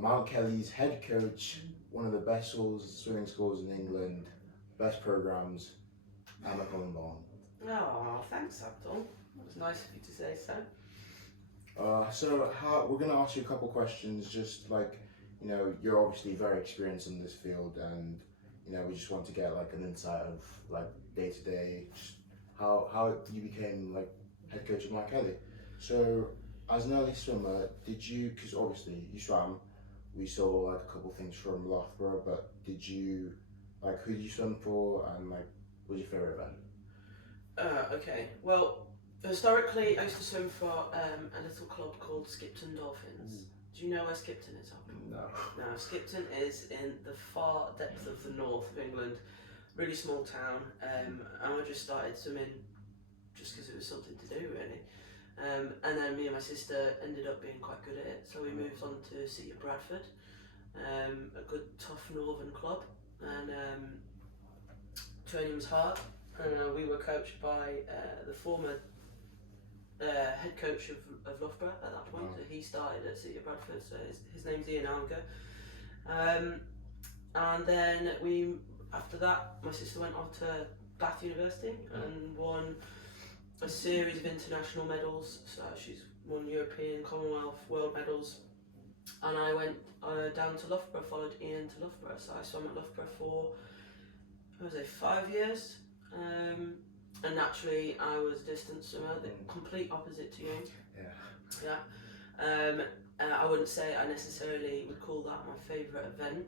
Mount Kelly's head coach, one of the best swimming schools in England, best programs, Emma Collings-Barnes. Oh, thanks, Abdul. That was nice of you to say so. So we're going to ask you a couple questions, just like, you're obviously very experienced in this field, and we just want to get like an insight of like day to day, just how you became like head coach of Mount Kelly. So as an early swimmer, did you, because obviously you swam, we saw like a couple things from Loughborough, but did you, like, who did you swim for, and like, what was your favourite event? Okay, well, historically I used to swim for a little club called Skipton Dolphins. Do you know where Skipton is, Abdul? No. No, Skipton is in the far depth of the north of England, really small town, and I just started swimming just because it was something to do, really. And then me and my sister ended up being quite good at it, so we moved on to City of Bradford, a good tough northern club, and training was hard. We were coached by the former head coach of Loughborough at that point. So he started at City of Bradford, so his name's Ian Alger. And then after that, my sister went on to Bath University and won a series of international medals. So she's won European, Commonwealth, World medals. And I went down to Loughborough, followed Ian to Loughborough. So I swam at Loughborough for, 5 years. And naturally, I was a distance swimmer, the complete opposite to you. Yeah. I wouldn't say I necessarily would call that my favourite event.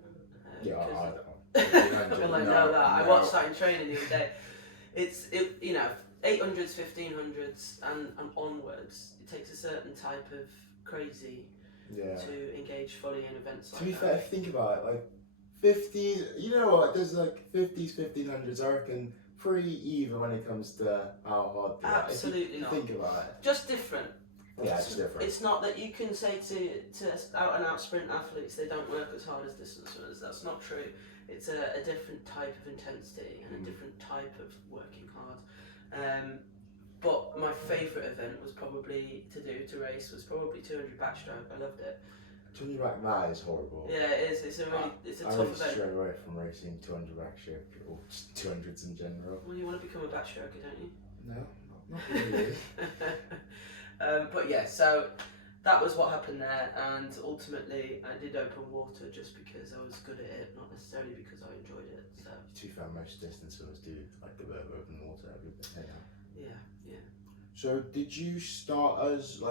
Well, I know that. I watched that in training the other day. It's 800s, 1500s, and onwards. It takes a certain type of crazy to engage fully in events like that. To be fair, think about it, like 50s, you know what, there's like 50s, 1500s, I reckon, pretty even when it comes to how hard they are. Absolutely not. Think about it. Just different. Yeah, it's different. It's not that you can say to out and out sprint athletes they don't work as hard as distance swimmers. That's not true. It's a different type of intensity and a different type of working hard. But my favourite event was probably to race was probably 200 backstroke. I loved it. 200 back, that is horrible. Yeah, it is. It's a tough event. I straight away from racing 200 backstroke, or just 200s in general. Well, you want to become a backstroker, don't you? No, not really. But yeah, so that was what happened there, and ultimately I did open water just because I was good at it, not necessarily because I enjoyed it. So to be fair, most distance swimmers do like a bit of open water. Yeah. So did you start as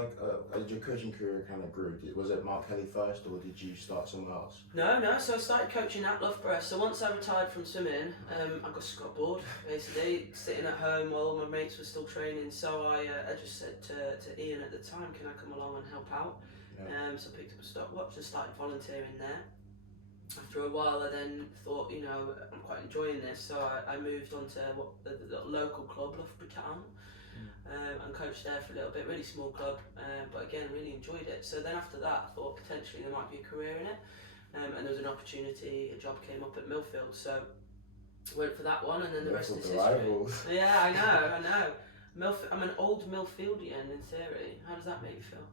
as your coaching career kind of grew? Was it Mount Kelly first, or did you start somewhere else? No. So I started coaching at Loughborough. So once I retired from swimming, I just got bored, basically, sitting at home while all my mates were still training. So I just said to Ian at the time, can I come along and help out? Yeah. So I picked up a stopwatch and started volunteering there. After a while, I then thought, I'm quite enjoying this. So I moved on to the local club, Loughborough Town. And coached there for a little bit, really small club, but again really enjoyed it. So then after that I thought potentially there might be a career in it, and there was an opportunity, a job came up at Millfield, so went for that one, and then the rest is history. Rivals. Yeah, I know. I'm an old Millfieldian in theory. How does that make you feel?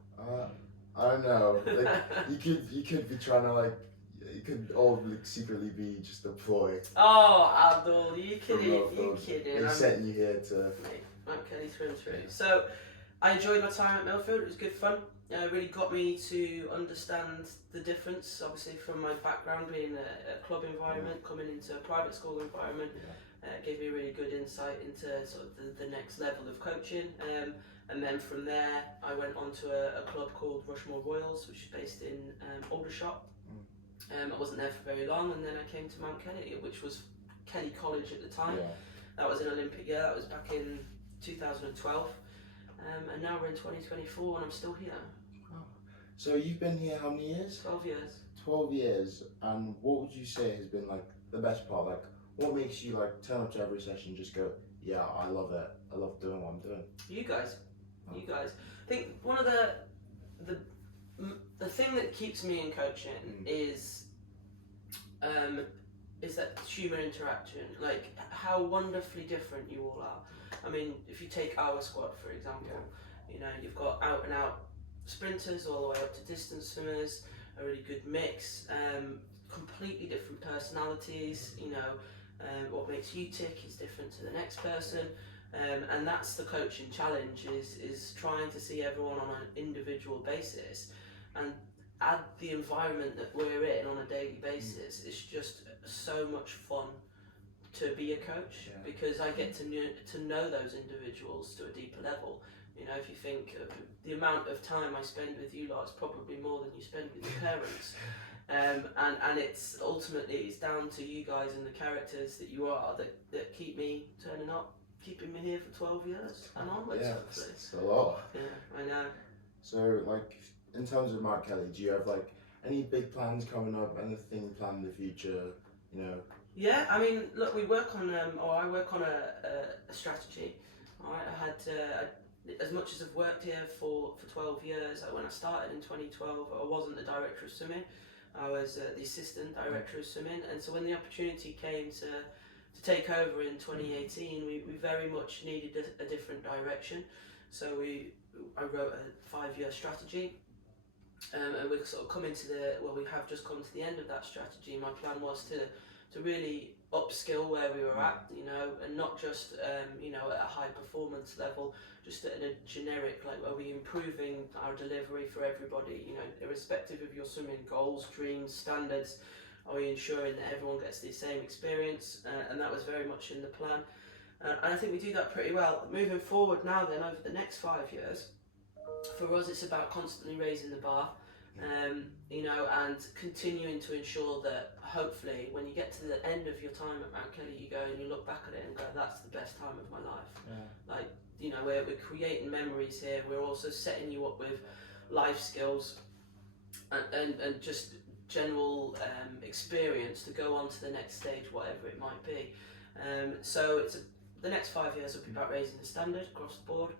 I don't know. Like, you could be trying to you could all secretly be just a ploy. Oh, Abdul, you kidding? They sent you here to. Mount Kelly through and through. So I enjoyed my time at Millfield. It was good fun. It really got me to understand the difference, obviously, from my background being a club environment, coming into a private school environment. Gave me a really good insight into sort of the next level of coaching. And then from there, I went on to a club called Rushmore Royals, which is based in Aldershot. I wasn't there for very long, and then I came to Mount Kelly, which was Kelly College at the time. That was an Olympic year. That was back in 2012, and now we're in 2024 and I'm still here. Oh. So you've been here how many years? 12 years. 12 years, and what would you say has been the best part? What makes you turn up to every session and just go, yeah, I love it, I love doing what I'm doing? You guys. I think one of the thing that keeps me in coaching is that human interaction, how wonderfully different you all are. I mean, if you take our squad, for example, you've got out and out sprinters all the way up to distance swimmers, a really good mix. Completely different personalities, you know. What makes you tick is different to the next person, and that's the coaching challenge, is trying to see everyone on an individual basis and add the environment that we're in on a daily basis. It's just so much fun to be a coach, because I get to know those individuals to a deeper level. You know, if you think of the amount of time I spend with you lot, it's probably more than you spend with your parents. And it's ultimately, it's down to you guys and the characters that you are that keep me turning up, keeping me here for 12 years and onwards. Yeah, Hopefully. it's a lot. Yeah, I know. So, like, in terms of Mount Kelly, do you have like any big plans coming up? Anything planned in the future? You know. Yeah, I mean, look, we work on, or I work on a strategy. All right, I had, as much as I've worked here for 12 years, when I started in 2012, I wasn't the director of swimming. I was the assistant director of swimming, and so when the opportunity came to take over in 2018, we very much needed a different direction. So I wrote a 5-year strategy, and we're sort of coming to we have just come to the end of that strategy. My plan was to really upskill where we were at, you know, and not just you know, at a high performance level, just at a generic, like, are we improving our delivery for everybody, you know, irrespective of your swimming goals, dreams, standards, are we ensuring that everyone gets the same experience? And that was very much in the plan, and I think we do that pretty well. Moving forward now then, over the next 5 years, for us it's about constantly raising the bar, you know, and continuing to ensure that hopefully when you get to the end of your time at Mount Kelly, you go and you look back at it and go, that's the best time of my life. Like, you know, we're creating memories here, we're also setting you up with life skills and just general experience to go on to the next stage, whatever it might be. So the next 5 years will be about raising the standard across the board.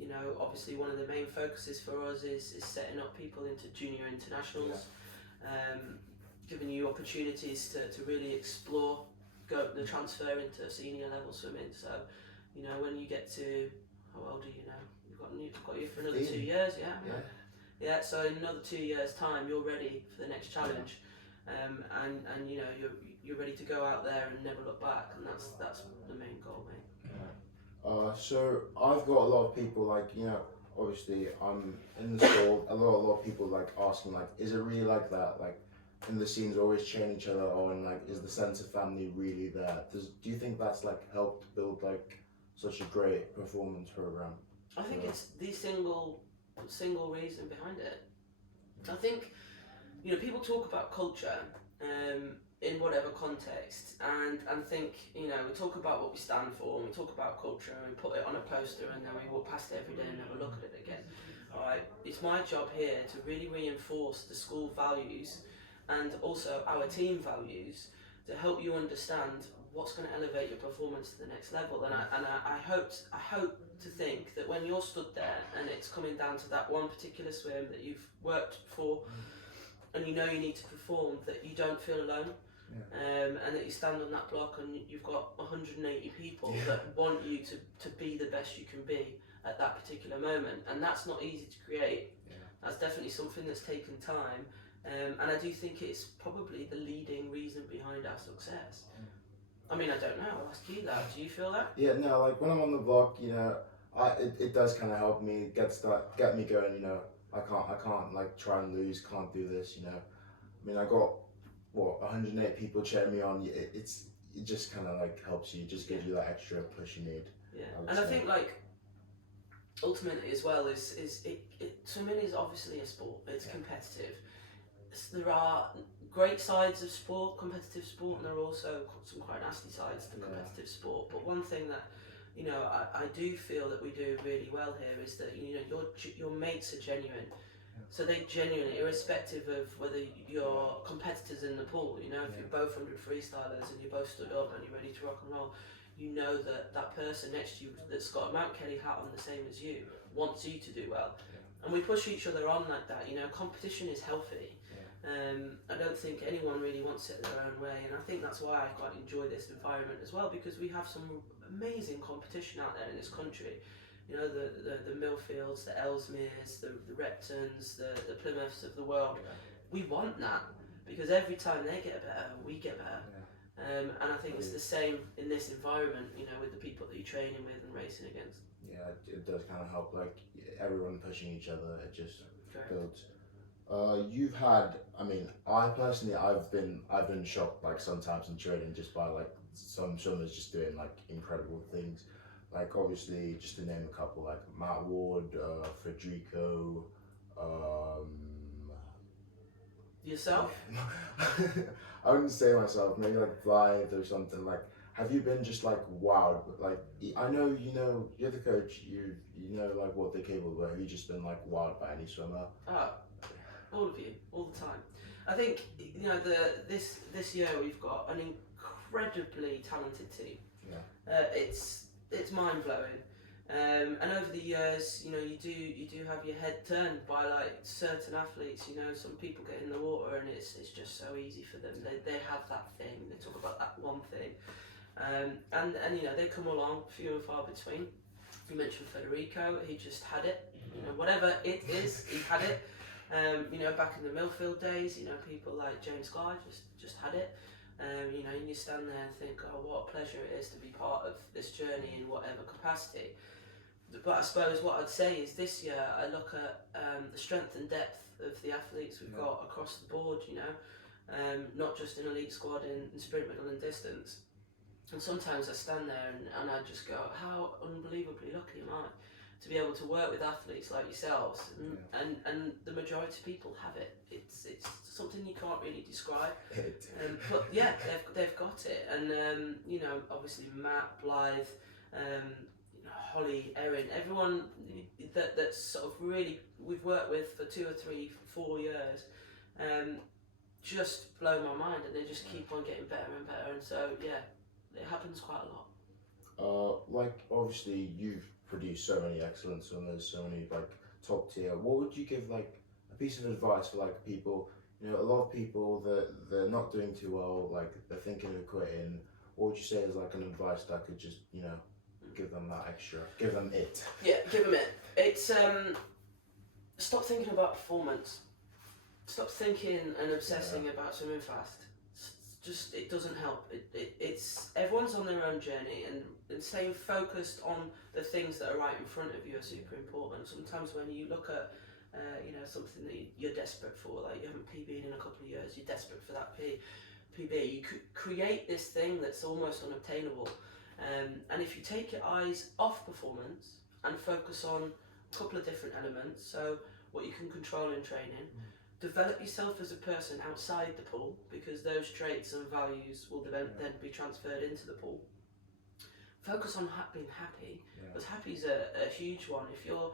You know, obviously one of the main focuses for us is setting up people into junior internationals, giving you opportunities to really explore the transfer into senior level swimming. So, you know, when you get to, how old are you now? You've got you for another 2 years, yeah. So in another 2 years' time, you're ready for the next challenge, and you know, you're ready to go out there and never look back, and that's the main goal, mate. So I've got a lot of people, like, you know, obviously I'm in the school, a lot of people like asking, like, is it really like that? Like, in the scenes always cheering each other on, like, is the sense of family really there? Do you think that's like helped build like such a great performance program? I think it's the single reason behind it. I think, you know, people talk about culture in whatever context, and think, you know, we talk about what we stand for, and we talk about culture, and we put it on a poster, and then we walk past it every day and never look at it again. All right, it's my job here to really reinforce the school values and also our team values to help you understand what's going to elevate your performance to the next level. And I hope to think that when you're stood there and it's coming down to that one particular swim that you've worked for, and you know you need to perform, that you don't feel alone. And that you stand on that block and you've got 180 people that want you to be the best you can be at that particular moment, and that's not easy to create. That's definitely something that's taken time, and I do think it's probably the leading reason behind our success. I mean, I don't know, I'll ask you that. Do you feel that? Yeah, no, like when I'm on the block, you know, it does kind of help me get me going. You know, I can't like try and lose, can't do this. You know, I mean, I got 108 people cheering me on. It just kind of like helps you, just gives you that extra push you need. Yeah, and I think like ultimately as well is swimming is obviously a sport. It's competitive. There are great sides of sport, competitive sport, and there are also some quite nasty sides to competitive sport. But one thing that, you know, I do feel that we do really well here is that, you know, your mates are genuine. So they genuinely, irrespective of whether you're competitors in the pool, you know, if you're both 100 freestylers and you both stood up and you're ready to rock and roll, you know that that person next to you that's got a Mount Kelly hat on the same as you wants you to do well. And we push each other on like that, you know, competition is healthy. I don't think anyone really wants it their own way, and I think that's why I quite enjoy this environment as well, because we have some amazing competition out there in this country. You know, the Millfields, the Ellesmeres, the Reptons, the Plymouths of the world. Yeah. We want that because every time they get better, we get better. Yeah. And I think it's the same in this environment, you know, with the people that you're training with and racing against. Yeah, it does kind of help, like everyone pushing each other. It just builds. You've had, I mean, I personally, I've been shocked like sometimes in training just by like some swimmers just doing like incredible things. Like obviously, just to name a couple, like Matt Ward, Federico, Yourself? I wouldn't say myself, maybe like Blythe or something. Like, have you been just like wowed? Like, I know you're the coach. You know like what they're capable of. Have you just been like wowed by any swimmer? All of you, all the time. I think you know this year we've got an incredibly talented team. Yeah. It's mind blowing. And over the years, you know, you do have your head turned by like certain athletes. You know, some people get in the water and it's just so easy for them. They have that thing. They talk about that one thing, and you know they come along few and far between. You mentioned Federico. He just had it. You know, whatever it is, he had it. You know, back in the Millfield days, you know, people like James Guy just had it. You know, and you stand there and think, oh, what a pleasure it is to be part of this journey in whatever capacity. But I suppose what I'd say is this year I look at the strength and depth of the athletes we've got across the board, you know, not just in elite squad in sprint, middle and distance. And sometimes I stand there and I just go, how unbelievably lucky am I to be able to work with athletes like yourselves, and the majority of people have it. It's something you can't really describe. But yeah, they've got it, and you know, obviously Matt, Blythe, you know, Holly, Erin, everyone that's sort of really we've worked with for 2 or 3, 4 years, just blow my mind, and they just keep on getting better and better, and so yeah, it happens quite a lot. Like obviously you've produced so many excellent swimmers, so many like top tier. What would you give like a piece of advice for like people? You know, a lot of people that they're not doing too well, like they're thinking of quitting. What would you say is like an advice that could just, you know, give them that extra, give them it? Yeah, give them it. It's stop thinking about performance. Stop thinking and obsessing about swimming fast. Just it doesn't help. It's everyone's on their own journey, and staying focused on the things that are right in front of you are super important. Sometimes when you look at you know, something that you're desperate for, like you haven't PB'd in a couple of years, you're desperate for that PB. You could create this thing that's almost unobtainable, and if you take your eyes off performance and focus on a couple of different elements, so what you can control in training. Develop yourself as a person outside the pool, because those traits and values will then be transferred into the pool. Focus on being happy, because happy is a huge one. If you're,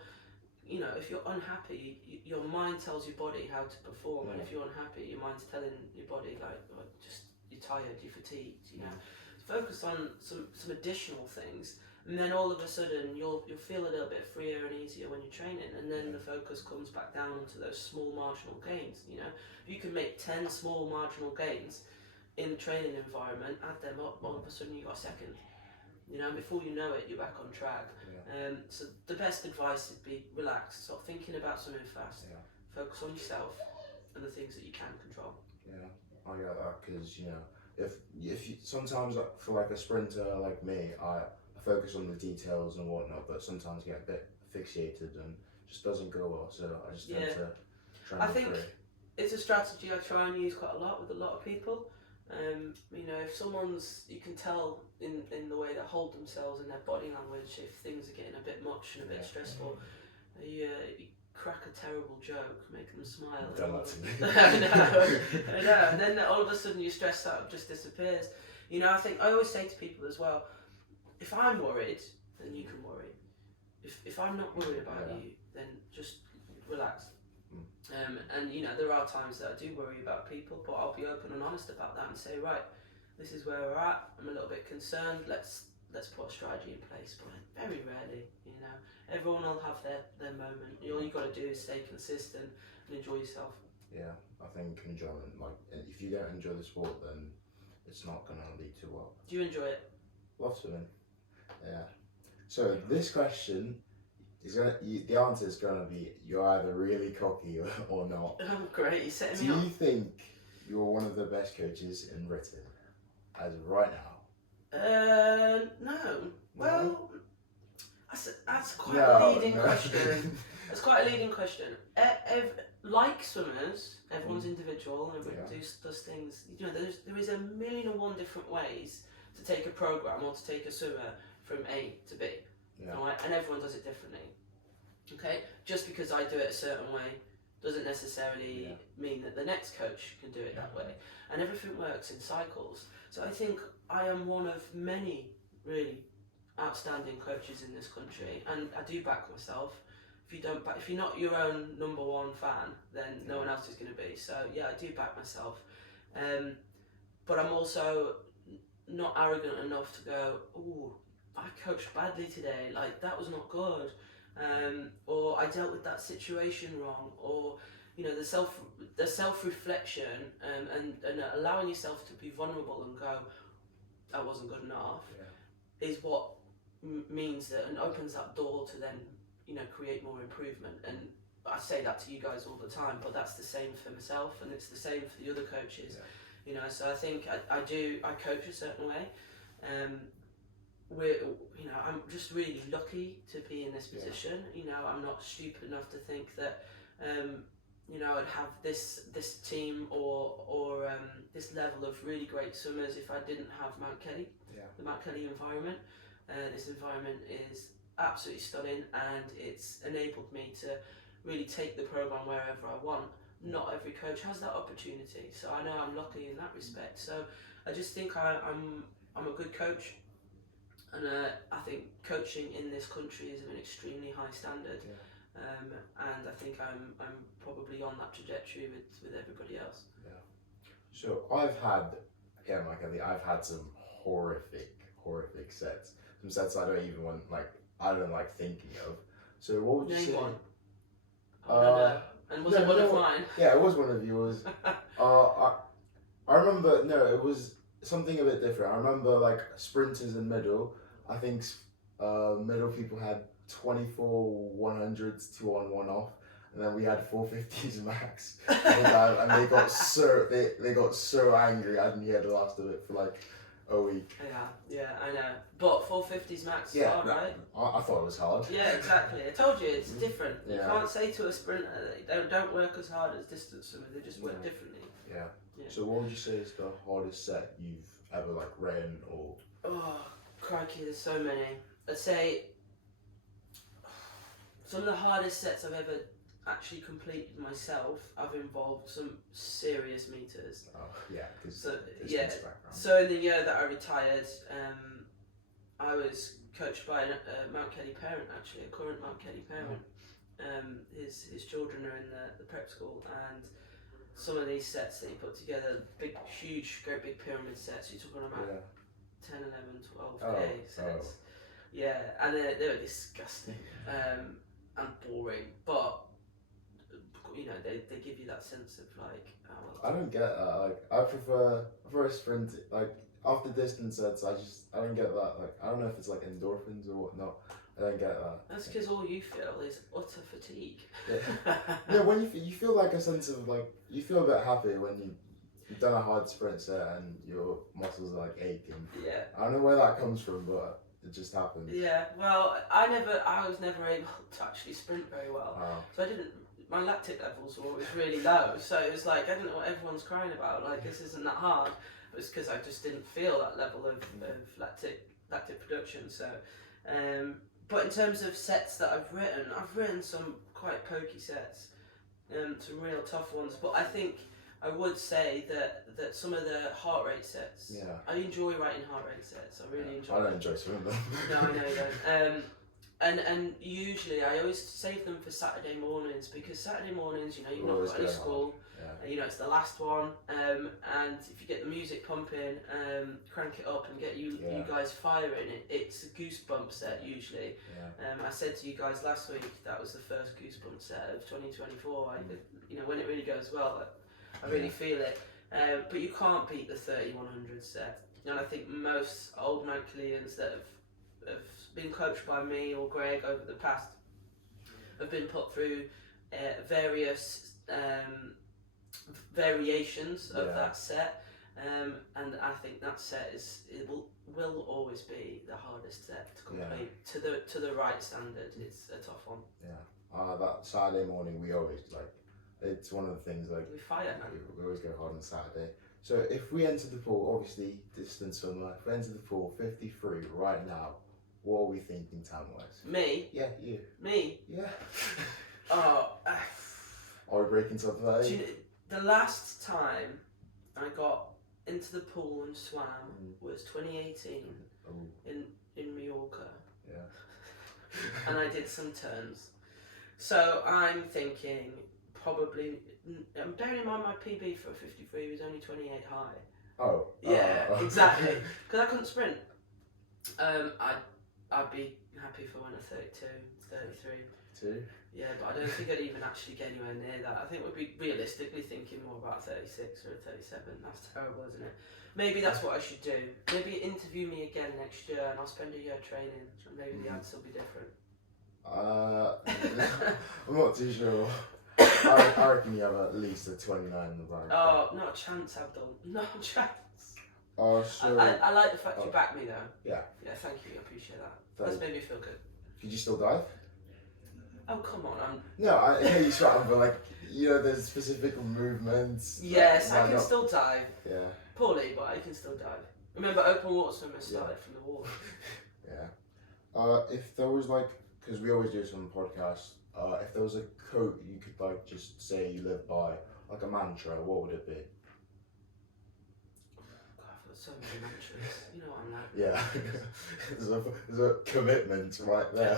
you know, if you're unhappy, your mind tells your body how to perform, and if you're unhappy, your mind's telling your body like, oh, just you're tired, you're fatigued. You know, focus on some additional things. And then all of a sudden you'll feel a little bit freer and easier when you're training, and then the focus comes back down onto those small marginal gains. You know, if you can make 10 small marginal gains in the training environment, add them up, all of a sudden you got a second. You know, before you know it, you're back on track. So the best advice would be relax, stop thinking about swimming fast, focus on yourself and the things that you can control. Yeah, I get that, because you know, if you sometimes for like a sprinter like me, I focus on the details and whatnot, but sometimes get a bit fixated and just doesn't go well. So I just tend to try and I think it's a strategy I try and use quite a lot with a lot of people. You know, if someone's, you can tell in the way they hold themselves and their body language if things are getting a bit much and a bit stressful. You crack a terrible joke, make them smile. Done that to me. I know. And then all of a sudden your stress out just disappears. You know, I always say to people as well, if I'm worried, then you can worry. If I'm not worried about you, then just relax. And you know, there are times that I do worry about people, but I'll be open and honest about that and say, right, this is where we're at. I'm a little bit concerned. Let's put a strategy in place. But very rarely, you know, everyone will have their moment. All you got to do is stay consistent and enjoy yourself. Yeah, I think enjoyment. Like, if you don't enjoy the sport, then it's not gonna lead to well. Do you enjoy it? Love swimming. Yeah. So this question The answer is gonna be you're either really cocky or not. Oh, great, you're setting Do me up. you think you're one of the best coaches in Britain as of right now? No. No? Well, that's quite No, a leading no. question. That's quite a leading question. Like swimmers, everyone's individual and everyone does things. You know, there is a million and one different ways to take a program or to take a swimmer from A to B. Yeah. All right, and everyone does it differently. Okay, just because I do it a certain way doesn't necessarily mean that the next coach can do it that way. And everything works in cycles. So I think I am one of many really outstanding coaches in this country, and I do back myself. If you're not your own number one fan, then no one else is going to be. So yeah, I do back myself, but I'm also not arrogant enough to go, "Oh, I coached badly today. Like that was not good," or I dealt with that situation wrong, or you know the self reflection and allowing yourself to be vulnerable and go, "That wasn't good enough," is what means that and opens that door to then create more improvement. And I say that to you guys all the time, but that's the same for myself and it's the same for the other coaches. So I think I coach a certain way. I'm just really lucky to be in this position. I'm not stupid enough to think that I'd have this team or this level of really great swimmers if I didn't have Mount Kelly. The Mount Kelly environment. This environment is absolutely stunning, and it's enabled me to really take the program wherever I want. Not every coach has that opportunity, so I know I'm lucky in that respect. So I just think I'm a good coach, and I think coaching in this country is of an extremely high standard. And I think I'm probably on that trajectory with everybody else. So I've had some horrific sets. Some sets I don't even want, I don't like thinking of. So what would you say? One. And was it one of mine? Yeah, it was one of yours. I remember, no, it was something a bit different. I remember sprinters in middle. I think middle people had 24 100s, 2 on, 1 off. And then we had 450s max, and they got so angry. I didn't hear the last of it for a week. Yeah, I know. But 450s max is hard, right? I thought it was hard. Yeah, exactly. I told you it's different. You can't say to a sprinter they don't work as hard as distance swimmers. They just work differently. Yeah. So what would you say is the hardest set you've ever written or? Oh, crikey! There's so many. I'd say some of the hardest sets I've ever actually completed myself have involved some serious meters. Oh yeah, because So in the year that I retired, I was coached by a Mount Kelly parent, actually, a current Mount Kelly parent. His children are in the prep school, and some of these sets that he put together, great big pyramid sets, you're talking about 10, 11, 12k sets. Yeah, and they were disgusting and boring, but they give you that sense of I don't get that. I prefer a sprint. After distance sets, I don't get that. I don't know if it's endorphins or whatnot. I don't get that. That's because all you feel is utter fatigue. No, when you feel a sense of you feel a bit happy when you've done a hard sprint set and your muscles are aching. Yeah. I don't know where that comes from, but it just happens. Yeah. Well, I was never able to actually sprint very well. Oh. So my lactic levels were always really low. So it was I don't know what everyone's crying about. This isn't that hard. But it's because I just didn't feel that level of lactic production. So, but in terms of sets that I've written some quite pokey sets, some real tough ones. But I think I would say that some of the heart rate sets. Yeah. I enjoy writing heart rate sets. I really enjoy. I don't enjoy swimming them. No, I know you don't. And usually I always save them for Saturday mornings, because Saturday mornings, you've not got any school. It's the last one, and if you get the music pumping, crank it up and get you guys firing, it's a goosebump set usually. I said to you guys last week that was the first goosebump set of 2024. When it really goes well, I really feel it. But you can't beat the 30-100 set. And I think most old Mancunians that have been coached by me or Greg over the past have been put through various variations of that set, and I think that set will always be the hardest set to complete to the right standard. It's a tough one. Yeah. That Saturday morning we always it's one of the things we fire, man. We always go hard on Saturday. So if we enter the pool, obviously distance swimmer, if we enter the pool 53 right now, what are we thinking time wise? Me? Yeah, you. Me? Yeah. Oh. Are we breaking something like that? The last time I got into the pool and swam was 2018 in Mallorca. Yeah. And I did some turns. So I'm thinking probably, bearing in mind my PB for 53 was only 28 high. Oh. Yeah, exactly. Because I couldn't sprint. I'd be happy if I went a 32, 33. 2? Yeah, but I don't think I'd even actually get anywhere near that. I think we'd be realistically thinking more about 36 or a 37. That's terrible, isn't it? Maybe that's what I should do. Maybe interview me again next year and I'll spend a year training. So maybe the answer will be different. I'm not too sure. I reckon you have at least a 29 in the bag. Oh, not a chance, Abdul. No chance. So I like the fact you back me though. Yeah. Yeah, thank you. I appreciate that. That's made me feel good. Could you still dive? Oh, come on. No, I hear you swam, but there's specific movements. Yes, I can still dive. Yeah. Poorly, but I can still dive. Remember, open water swimmers started from the water. Yeah. If there was because we always do this on the podcast, if there was a quote you could just say you live by, like a mantra, what would it be? God, I've got so many mantras. You know what I'm like. Yeah. there's a commitment right there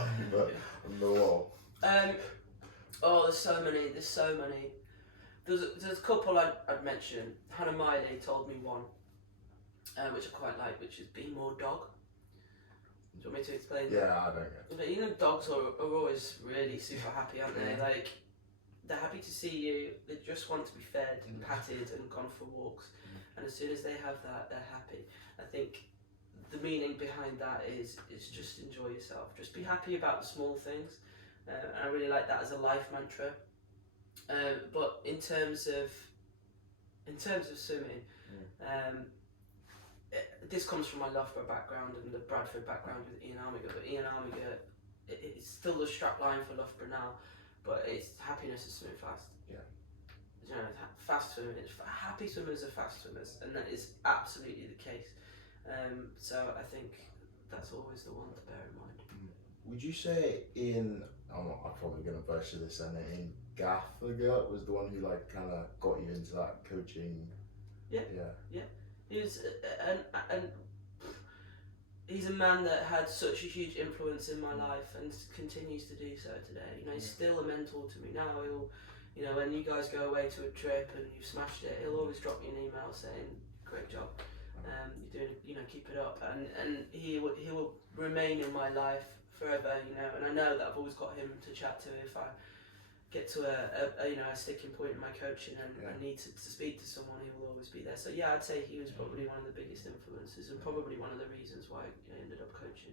on the wall. There's so many. There's a couple I'd mention. Hannah Miley told me one, which I quite like, which is be more dog. Do you want me to explain that? Yeah, I don't get it. But dogs are always really super happy, aren't they? They're happy to see you. They just want to be fed and patted and gone for walks. And as soon as they have that, they're happy. I think the meaning behind that is just enjoy yourself. Just be happy about the small things. And I really like that as a life mantra. But in terms of swimming, this comes from my Loughborough background and the Bradford background with Ian Armiger. But Ian Armiger, it's still the strap line for Loughborough now, but it's happiness is swimming fast. Yeah. Fast swimming. Happy swimmers are fast swimmers, and that is absolutely the case. So I think that's always the one to bear in mind. Would you say I'm probably going to butcher this, and in Gaffiger was the one who kind of got you into that coaching? Yeah. He was, and he's a man that had such a huge influence in my life and continues to do so today. He's still a mentor to me now. He'll, when you guys go away to a trip and you've smashed it, he'll always drop me an email saying, "Great job, you're doing, keep it up." And he will remain in my life forever, and I know that I've always got him to chat to if I get to a sticking point in my coaching and I need to speak to someone. He will always be there. So yeah, I'd say he was probably one of the biggest influences and probably one of the reasons why I ended up coaching.